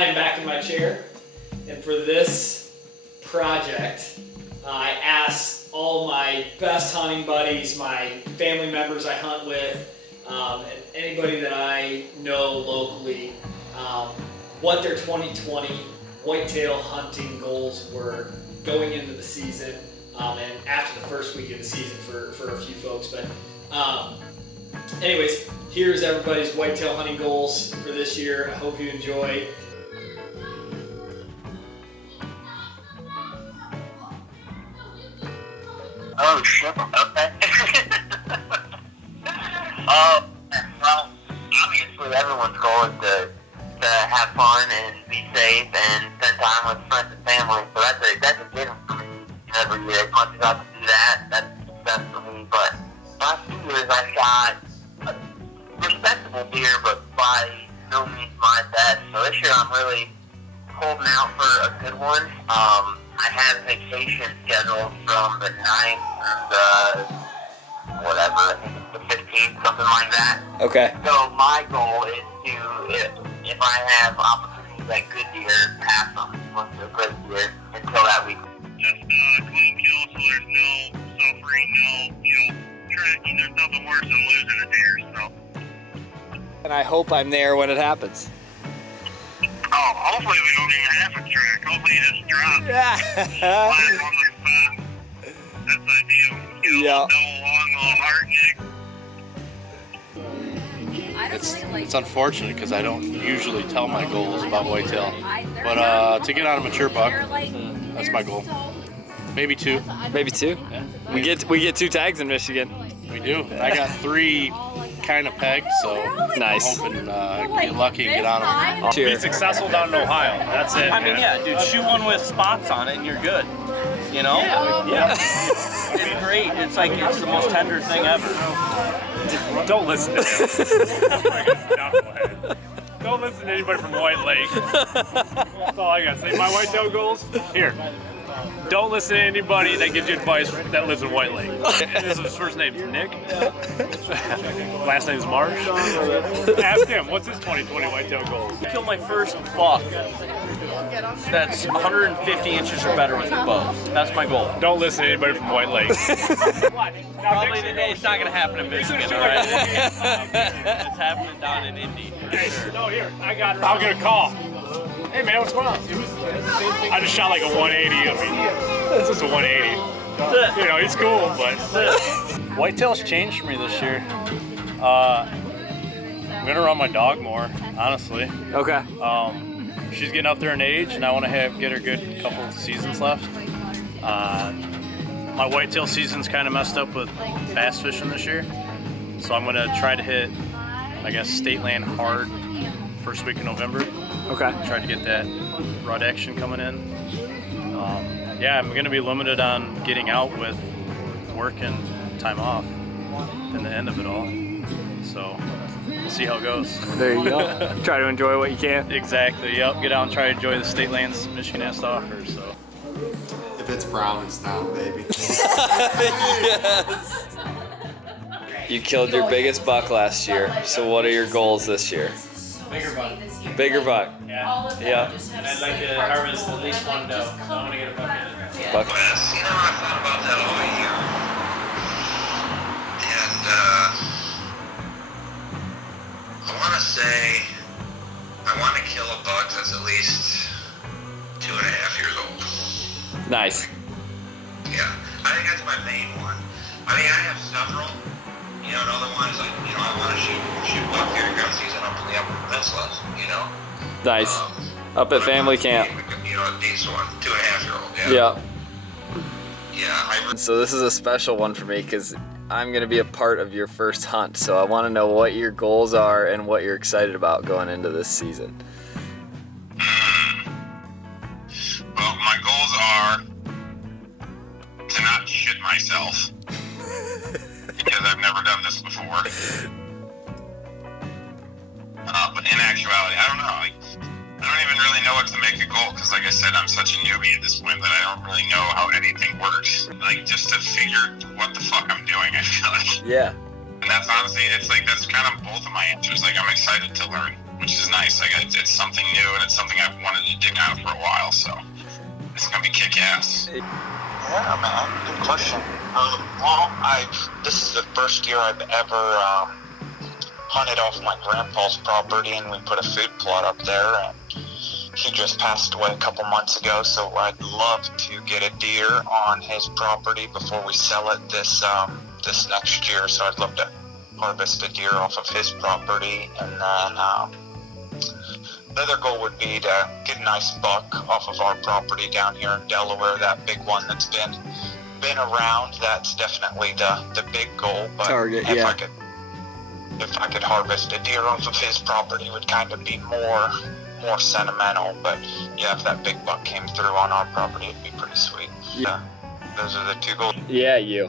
I'm back in my chair, and for this project, I asked all my best hunting buddies, my family members I hunt with, and anybody that I know locally, what their 2020 whitetail hunting goals were going into the season, and after the first week of the season for a few folks. But anyways, here's everybody's whitetail hunting goals for this year. I hope you enjoy. Oh shit, okay. Well, obviously everyone's goal is to have fun and be safe and spend time with friends and family, so that's a given for me every year. As much as I can do that, that's a success for me. But last 2 years I shot a respectable deer, but by no means my best. So this year I'm really holding out for a good one. I have vacation scheduled from the 9th through the, whatever, I think it's the 15th, something like that. Okay. So my goal is to, if I have opportunities at good deer, pass them once they're good deer until that week. Just clean kill so there's no suffering, no, tracking. There's nothing worse than losing a deer, so. And I hope I'm there when it happens. Oh, hopefully we don't even have to track. Hopefully you just drop. Flat on the spot. That's ideal. Yeah. Double long, little heart gig. It's unfortunate because I don't usually tell my goals about whitetail, but to get on a mature buck, that's my goal. Maybe 2. Maybe 2. Yeah. We get 2 tags in Michigan. We do. I got 3 kind of pegged, so Nice. I'm hoping get lucky and get on them. Cheers. Be successful down in Ohio. That's it. I mean, yeah, dude, shoot one with spots on it and you're good. You know? Yeah. It's great. It's like, it's the most tender thing ever. Don't listen to him. Don't listen to anybody from White Lake. That's all I gotta say. My whitetail goals? Here. Don't listen to anybody that gives you advice that lives in White Lake. His first name's Nick. Last name's Marsh. Ask him, what's his 2020 whitetail goals? I killed my first buck that's 150 inches or better with a bow. That's my goal. Don't listen to anybody from White Lake. Probably today it's not going to happen in Michigan, all right? It's happening down in Indy. No, here, I'll get a call. Hey man, what's going on? I just shot like a 180. I mean, it's just a 180. You know, he's cool, but Whitetail's changed for me this year. I'm gonna run my dog more, honestly. Okay. She's getting up there in age, and I want to get her good couple of seasons left. My whitetail season's kind of messed up with bass fishing this year, so I'm gonna try to hit, I guess, state land hard first week of November. Okay. Try to get that rut action coming in. Yeah, I'm gonna be limited on getting out with work and time off in the end of it all. So we'll see how it goes. There you go. Try to enjoy what you can. Exactly, yep. Get out and try to enjoy the state lands Michigan has to offer, so. If it's brown, it's down, baby. Yes. You killed your biggest buck last year, so what are your goals this year? bigger buck. Bigger buck. Yeah. Yeah. And I'd like to harvest at least 1 doe, so I want to get a buck in it. Buck. Wes, I thought about that all year. And I want to say I want to kill a buck that's at least 2.5 years old. Nice. Yeah, I think that's my main one. I mean, I have several. Another one is like, I want to shoot buck during gun season up in the Upper Peninsula, Nice. Up at family camp. A decent one, 2.5 year old. Yeah. So this is a special one for me because I'm going to be a part of your first hunt. So I want to know what your goals are and what you're excited about going into this season. Well, my goals are to not shit myself because I've never done this before. But in actuality, I don't know. I don't even really know what to make a goal because, like I said, I'm such a newbie at this point that I don't really know how anything works. Like, just to figure what the fuck I'm doing, I feel like. Yeah. And that's honestly, it's like, that's kind of both of my answers. Like, I'm excited to learn, which which is nice. Like it's something new and it's something I've wanted to dig out for a while, so it's gonna be kick-ass. Yeah, man, good question. This is the first year I've ever hunted off my grandpa's property, and we put a food plot up there, and he just passed away a couple months ago, so I'd love to get a deer on his property before we sell it this next year. So I'd love to harvest a deer off of his property, and then the other goal would be to get a nice buck off of our property down here in Delaware, that big one that's been around. That's definitely the big goal. But Target, if yeah. if I could harvest a deer off of his property, it would kind of be more sentimental. But yeah, if that big buck came through on our property, it'd be pretty sweet. Yeah. Those are the two goals. Yeah, you.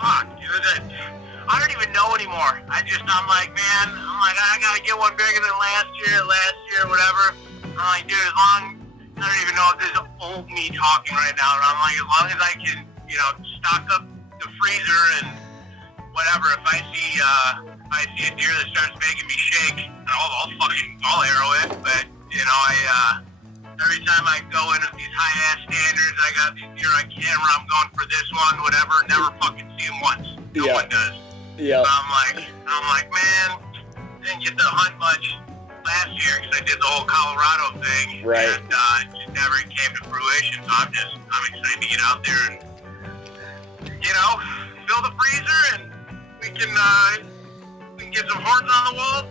Fuck, dude. I don't even know anymore. I'm like, I gotta get one bigger than last year, whatever. I'm like, dude, I don't even know if this is old me talking right now. And I'm like, as long as I can, stock up the freezer and whatever. If I see a deer that starts making me shake, I'll arrow it. But every time I go in with these high-ass standards, I got these deer on camera, I'm going for this one, whatever, never fucking see them once. No one does. Yeah. So I'm like, man, didn't get to hunt much last year because I did the whole Colorado thing. Right. And it just never came to fruition. So I'm excited to get out there and, fill the freezer, and we can get some horns on the wall.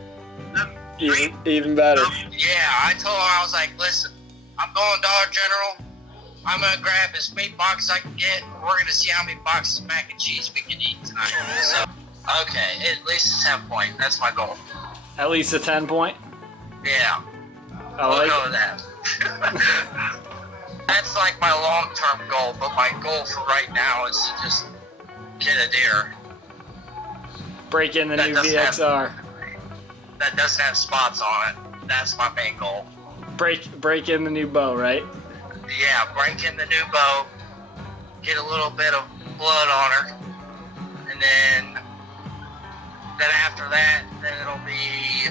Even better. Yeah, I told him, I was like, listen, I'm going Dollar General. I'm going to grab as many boxes I can get. We're going to see how many boxes of mac and cheese we can eat tonight. So, okay, at least a 10 point. That's my goal. At least a 10 point? Yeah. I We'll like go it. with that. That's like my long-term goal, but my goal for right now is to just get a deer. Break in the That new doesn't have- VXR. That doesn't have spots on it. That's my main goal. Break in the new bow, right? Yeah, break in the new bow, get a little bit of blood on her, and then after that, then it'll be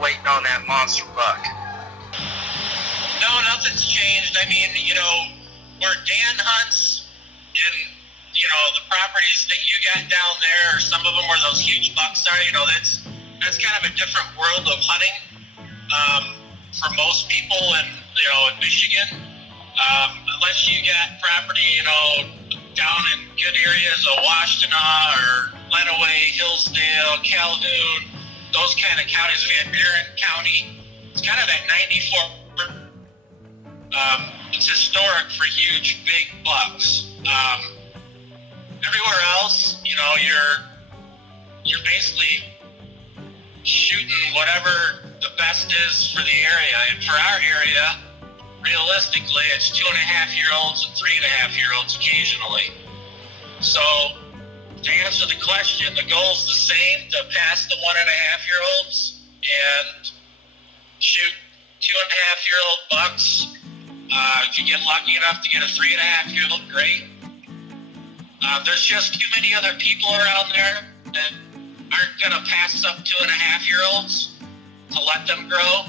waiting on that monster buck. No, nothing's changed. I mean, where Dan hunts and, the properties that you got down there, or some of them where those huge bucks are, that's kind of a different world of hunting for most people in Michigan. Unless you got property, down in good areas of Washtenaw or Lenawee, Hillsdale, Calhoun, those kind of counties. Van Buren County, it's kind of that 94. It's historic for huge, big bucks. Everywhere else, you're basically shooting whatever the best is for the area. And for our area, realistically, it's 2.5-year-olds and 3.5-year-olds occasionally. So, to answer the question, the goal is the same, to pass the 1.5-year-olds and shoot 2.5-year-old bucks. If you get lucky enough to get a 3.5-year-old, great. There's just too many other people around there that aren't going to pass up 2.5-year-olds to let them grow.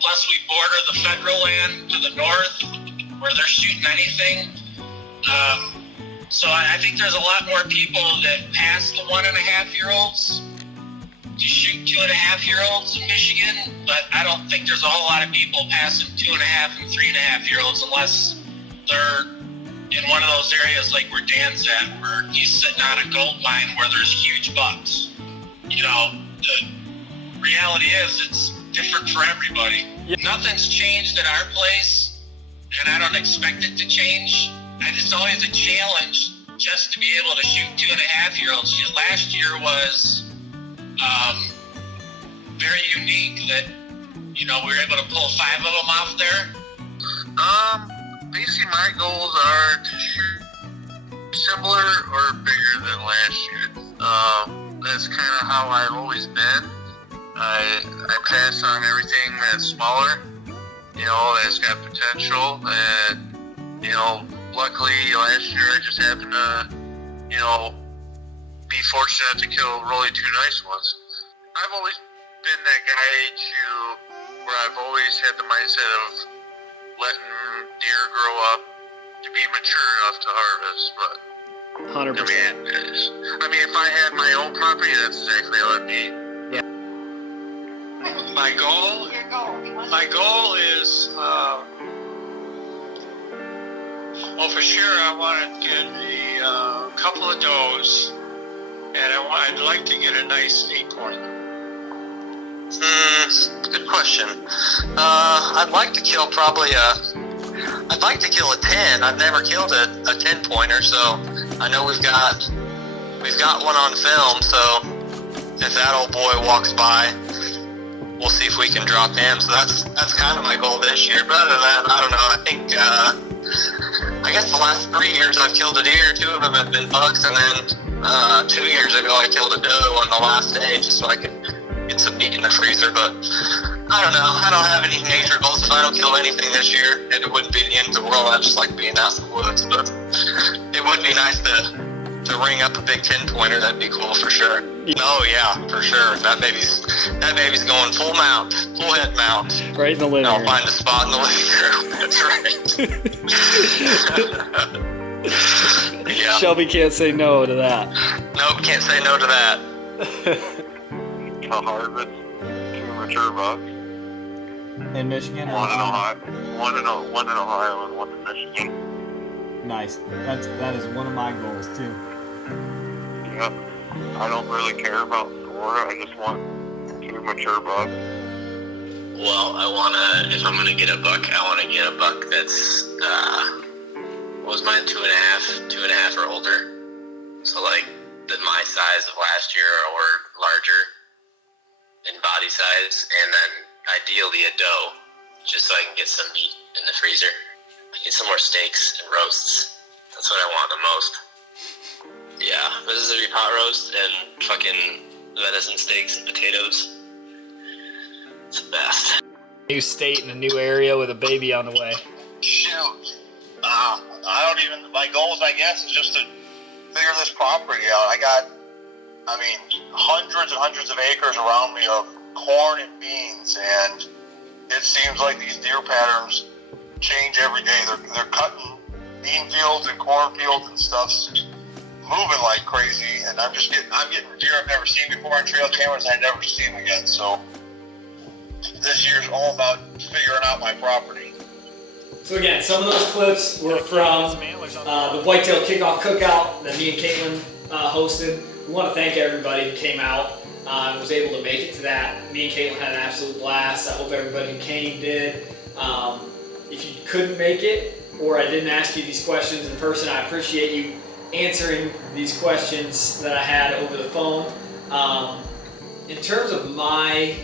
Plus, we border the federal land to the north where they're shooting anything. So I think there's a lot more people that pass the 1.5-year-olds to shoot 2.5-year-olds in Michigan, but I don't think there's a whole lot of people passing 2.5 and 3.5-year-olds unless they're in one of those areas like where Dan's at, where he's sitting on a gold mine where there's huge bucks. The reality is it's different for everybody. Nothing's changed at our place, and I don't expect it to change. And it's always a challenge just to be able to shoot 2.5-year-olds. Last year was very unique that, we were able to pull 5 of them off there. Basically my goals are to shoot similar or bigger than last year. That's kind of how I've always been. I pass on everything that's smaller, that's got potential, and, luckily last year I just happened to, be fortunate to kill really 2 nice ones. I've always been that guy where I've always had the mindset of letting deer grow up to be mature enough to harvest. But 100%. I mean, if I had my own property, that's exactly how it'd be. My goal is, well, for sure, I want to get a couple of does, and I'd like to get a nice 8-point. Good question. I'd like to kill I'd like to kill a 10. I've never killed a 10-pointer, so I know we've got one on film. So if that old boy walks by, we'll see if we can drop him. So that's kind of my goal this year. But other than that, I don't know. I think I guess the last 3 years I've killed a deer. 2 of them have been bucks, and then 2 years ago I killed a doe on the last day just so I could get some meat in the freezer. But I don't know. I don't have any major goals. If I don't kill anything this year, and it wouldn't be the end of the world. I just like being out in the woods. But it would be nice to ring up a big 10-pointer. That'd be cool for sure. Oh yeah, for sure. That baby's going full mount, full head mount. Right in the living room. I'll find a spot in the living room. That's right. Yeah. Shelby can't say no to that. Nope, can't say no to that. I'll harvest 2 mature bucks. In Michigan or One in Ohio, and one in Michigan. Nice. That is one of my goals too. Yep. I don't really care about score. I just want 2 mature bucks. Well, if I'm gonna get a buck, I want to get a buck that's, what was mine, 2.5 or older. So like my size of last year or larger in body size, and then ideally a doe, just so I can get some meat in the freezer. Get some more steaks and roasts. That's what I want the most. Yeah, Mississippi pot roast and fucking venison steaks and potatoes. It's the best. New state in a new area with a baby on the way. Shoot. My goals, I guess, is just to figure this property out. I got, hundreds and hundreds of acres around me of corn and beans, and it seems like these deer patterns change every day. They're cutting bean fields and corn fields and stuff's moving like crazy, and I'm getting deer I've never seen before on trail cameras, and I never see them again. So this year's all about figuring out my property. So again, some of those clips were from the Whitetail Kickoff Cookout that me and Caitlin hosted. We want to thank everybody who came out and was able to make it to that. Me and Caitlin had an absolute blast. I hope everybody who came did. If you couldn't make it, or I didn't ask you these questions in person, I appreciate you answering these questions that I had over the phone. In terms of my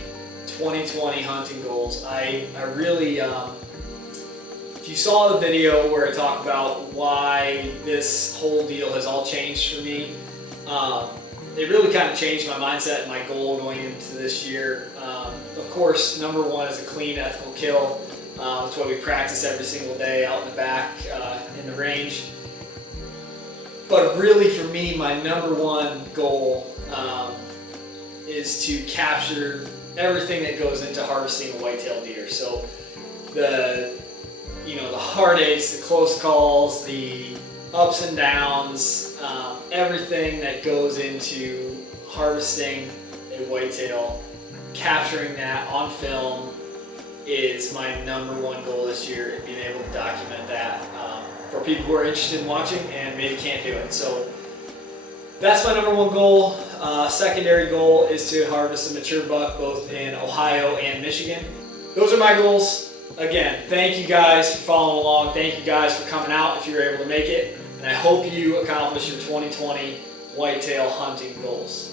2020 hunting goals, I really, if you saw the video where I talk about why this whole deal has all changed for me, it really kind of changed my mindset and my goal going into this year. Of course, number one is a clean, ethical kill. That's what we practice every single day out in the back in the range. But really for me, my number one goal is to capture everything that goes into harvesting a whitetail deer. So the heartaches, the close calls, the ups and downs, everything that goes into harvesting a whitetail, capturing that on film is my number one goal this year, and being able to document that for people who are interested in watching and maybe can't do it. So that's my number one goal. Secondary goal is to harvest a mature buck both in Ohio and Michigan. Those are my goals. Again, thank you guys for following along. Thank you guys for coming out if you were able to make it. And I hope you accomplish your 2020 whitetail hunting goals.